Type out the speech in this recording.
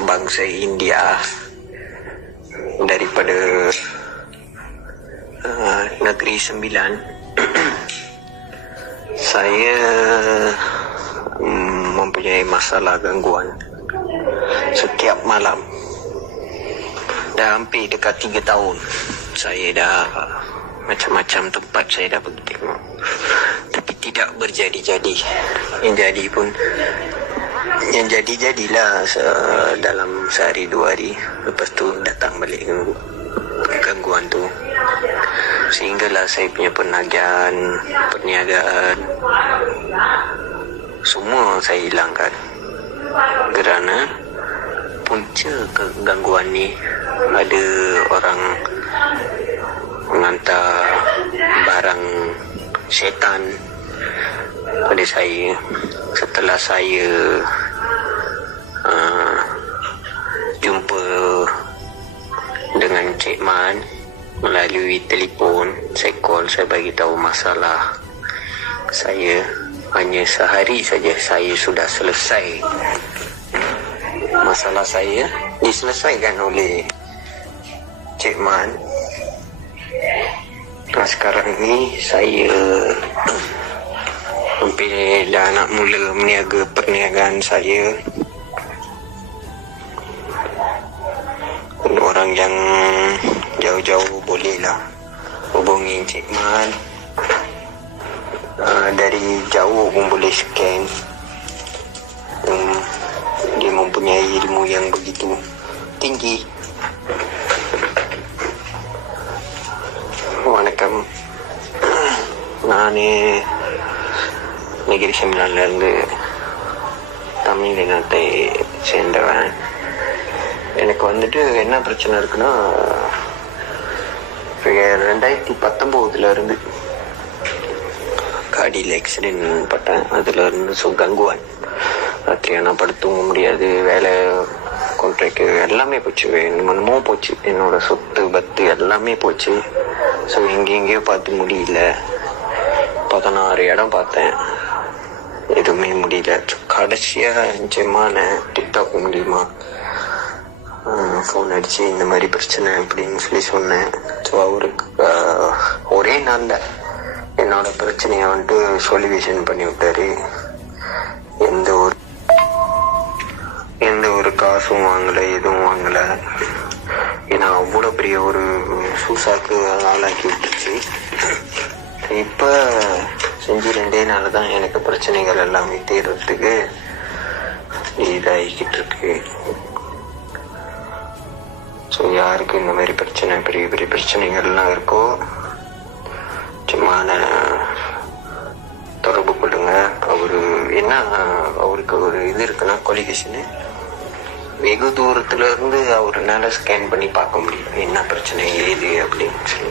anak bangsa India daripada Negeri Sembilan. Saya mempunyai masalah gangguan setiap malam. Dah hampir dekat 3 tahun. Saya dah macam-macam tempat saya dah pergi tengok, tapi tidak berjadi-jadi. Yang jadi-jadilah dalam sehari 2 hari. Lepas tu datang balik gangguan tu, sehinggalah saya punya perniagaan semua saya hilangkan. Kerana punca kegangguan ni, ada orang menghantar barang syaitan pada saya. Setelah saya jumpa dengan Cik Man melalui telefon, saya bagi tahu masalah saya. Hanya sehari saja saya sudah selesai. Masalah saya diselesaikan oleh Cik Man. Sekarang ni saya hampir dah nak mula meniaga perniagaan saya. Orang yang jauh-jauh bolehlah hubungi Cik Man. Dari jauh pun boleh scan. Dia mempunyai ilmu yang begitu tinggi. Waalaikum. Nani Negeri Sembilan இருந்து தமிழ்நாட்டை சேர்ந்தவன். எனக்கு வந்துட்டு என்ன பிரச்சனை இருக்குன்னா, 2019 இருந்து காடியில் ஆக்சிடென்ட் பட்டேன். அதில் இருந்து கங்குவான். ராத்திரி ஆனால் படுத்து தூங்க முடியாது. வேலை கான்ட்ராக்ட் எல்லாமே போச்சு. என்னமோ போச்சு. என்னோட சொத்து பத்து எல்லாமே போச்சு. ஸோ எங்கேயோ பார்த்து முடியல. 16 இடம் பார்த்தேன், எதுவுமே முடியல. கடைசியாக நிச்சயமான டிக்டாக் மூலியமா ஃபோன் அடித்து இந்த மாதிரி பிரச்சனை அப்படின்னு சொன்னேன். ஸோ அவருக்கு ஒரே நாளில் என்னோட பிரச்சனையை வந்துட்டு சொல்யூஷன் பண்ணி விட்டாரு. எந்த ஒரு காசும் வாங்கலை, எதுவும் வாங்கலை. ஏன்னா அவ்வளோ பெரிய ஒரு சூசாக்கு ஆளாக்கி விட்டுச்சு. இப்போ செஞ்சு 2 நாள் தான் எனக்கு பிரச்சனைகள் எல்லாமே தீர்றதுக்கு இதாகிக்கிட்டு இருக்கு. ஸோ யாருக்கு இந்த மாதிரி பிரச்சனை, பெரிய பெரிய பிரச்சனைகள்லாம் இருக்கோ, சும்மா தொடர்பு கொள்ளுங்க. அவருக்கு ஒரு இது இருக்குன்னா, கொலிகேஷனு வெகு தூரத்துல இருந்து அவருனால ஸ்கேன் பண்ணி பார்க்க முடியும் என்ன பிரச்சனை ஏது அப்படின்னு சொல்லி.